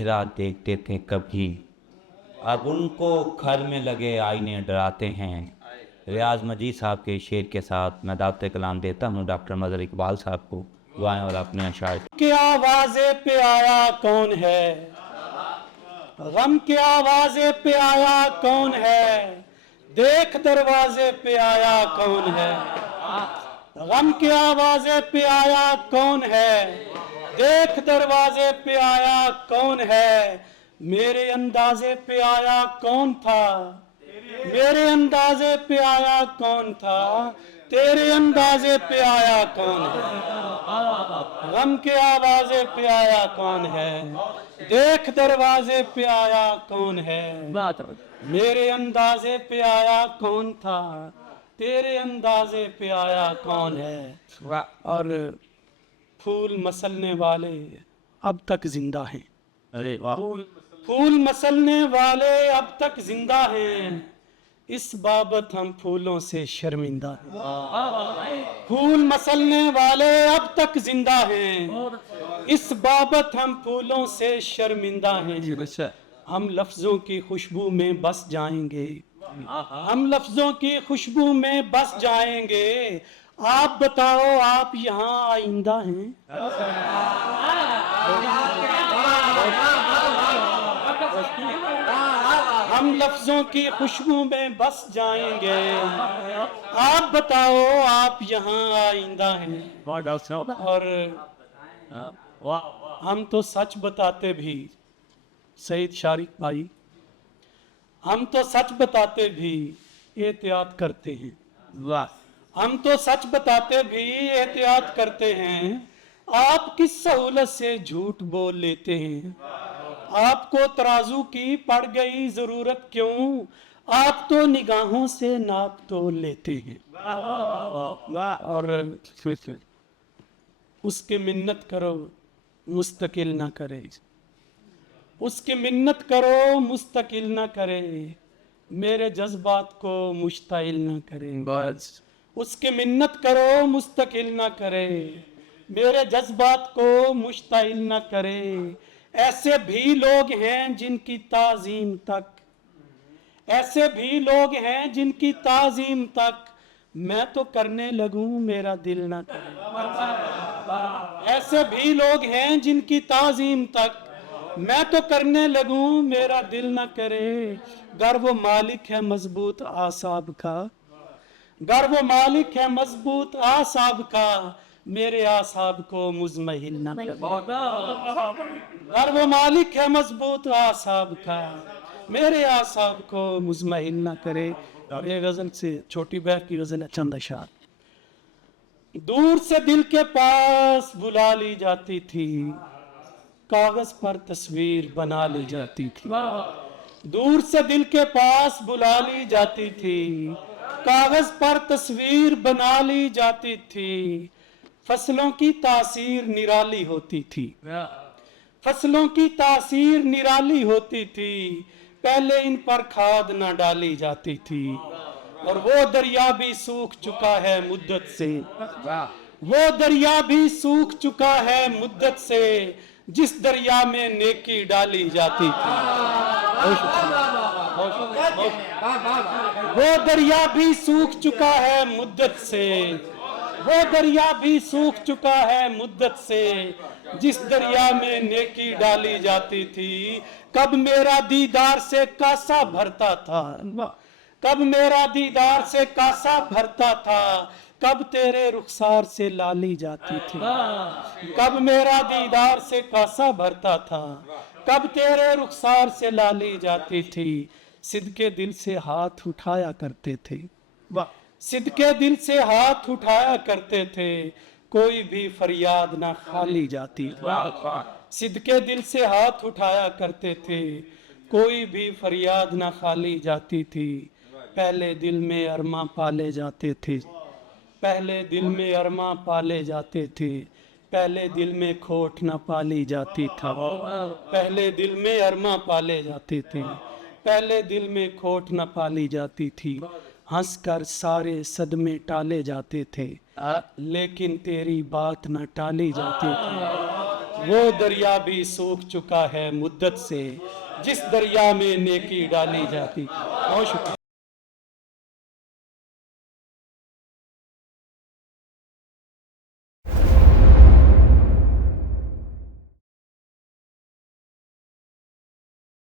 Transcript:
چہرہ دیکھتے تھے کبھی، اب ان کو گھر میں لگے آئینے ڈراتے ہیں۔ ریاض مجید صاحب کے شعر کے ساتھ میں دعوت کلام دیتا ہوں ڈاکٹر مظہر اقبال صاحب کو، دعائیں اور اپنے اشعار۔ کہ آوازے پہ آیا کون ہے، غم کے آوازے پہ آیا کون ہے، دیکھ دروازے پہ آیا کون ہے، غم کے آوازے پہ آیا کون ہے، دیکھ دروازے پہ آیا کون ہے، میرے اندازے پہ آیا کون تھا، میرے اندازے پہ آیا کون تھا، تیرے اندازے پہ آیا کون ہے، غم کے آوازے پہ آیا کون ہے، دیکھ دروازے پہ آیا کون ہے، میرے اندازے پہ آیا کون تھا، تیرے اندازے پہ آیا کون ہے۔ اور پھول مسلنے والے اب تک زندہ ہیں، پھول مسلنے والے اب تک زندہ ہیں، اس بابت ہم پھولوں سے شرمندہ ہیں، پھول مسلنے والے اب تک زندہ ہیں، اس بابت ہم پھولوں سے شرمندہ ہیں، ہم لفظوں کی خوشبو میں بس جائیں گے، ہم لفظوں کی خوشبو میں بس جائیں گے، آپ بتاؤ آپ یہاں آئندہ ہیں، ہم لفظوں کی خوشبو میں بس جائیں گے، آپ بتاؤ آپ یہاں آئندہ ہیں۔ اور ہم تو سچ بتاتے بھی سعید شارق بھائی، ہم تو سچ بتاتے بھی احتیاط کرتے ہیں، ہم تو سچ بتاتے بھی احتیاط کرتے ہیں، آپ کس سہولت سے جھوٹ بول لیتے ہیں، آپ کو ترازو کی پڑ گئی ضرورت کیوں، آپ تو نگاہوں سے ناپ تول لیتے ہیں۔ اور اس کے منت کرو مستقل نہ کرے، اس کی منت کرو مستقل نہ کرے، میرے جذبات کو مشتعل نہ کرے، اس کی منت کرو مستقل نہ کرے، میرے جذبات کو مشتعل نہ کرے، ایسے بھی لوگ ہیں جن کی تعظیم تک، ایسے بھی لوگ ہیں جن کی تعظیم تک میں تو کرنے لگوں میرا دل نہ کرے، ایسے بھی لوگ ہیں جن کی تعظیم تک میں تو کرنے لگوں میرا دل نہ کرے، گر وہ مالک ہے مضبوط اعصاب کا، گر وہ مالک ہے مضبوط اعصاب کا، میرے اعصاب کو مزمحل نہ کرے، گر وہ مالک ہے مضبوط اعصاب کا، میرے اعصاب کو مزمحل نہ کرے۔ اور یہ غزل سے چھوٹی بہر کی غزل ہے، چند اشعار۔ دور سے دل کے پاس بلا لی جاتی تھی، کاغذ پر تصویر بنا لی جاتی تھی، دور سے دل کے پاس بلا لی جاتی تھی، کاغذ پر تصویر بنا لی جاتی تھی، فصلوں کی تاثیر نرالی ہوتی تھی، فصلوں کی تاثیر نرالی ہوتی تھی، پہلے ان پر کھاد نہ ڈالی جاتی تھی، اور وہ دریا بھی سوکھ چکا ہے مدت سے، وہ دریا بھی سوکھ چکا ہے مدت سے، جس دریا میں نیکی ڈالی جاتی تھی، وہ دریا بھی سوکھ چکا ہے مدت سے، وہ دریا بھی سوکھ چکا ہے مدت سے، جس دریا میں نیکی ڈالی جاتی تھی، کب میرا دیدار سے کاسا بھرتا تھا، کب میرا دیدار سے کاسا بھرتا تھا، کب تیرے رخسار سے لالی جاتی تھی، کب میرا دیدار سے کاسا بھرتا تھا، کب تیرے رخسار سے لالی جاتی تھی، صدقے دل سے ہاتھ اٹھایا کرتے تھے، صدقے دل سے ہاتھ اٹھایا کرتے تھے، کوئی بھی فریاد نہ خالی جاتی تھی، صدقے دل سے ہاتھ اٹھایا کرتے تھے، کوئی بھی فریاد نہ خالی جاتی تھی، پہلے دل میں ارماں پالے جاتے تھے، پہلے دل میں ارماں پالے جاتے تھے، پہلے دل میں کھوٹ نہ پالی جاتی تھا، پہلے دل میں ارماں پالے جاتے تھے، پہلے دل میں کھوٹ نہ پالی جاتی تھی، ہنس کر سارے صدمے ٹالے جاتے تھے، لیکن تیری بات نہ ٹالی جاتی تھی، وہ دریا بھی سوکھ چکا ہے مدت سے جس دریا میں نیکی ڈالی جاتی. بہت شکریہ.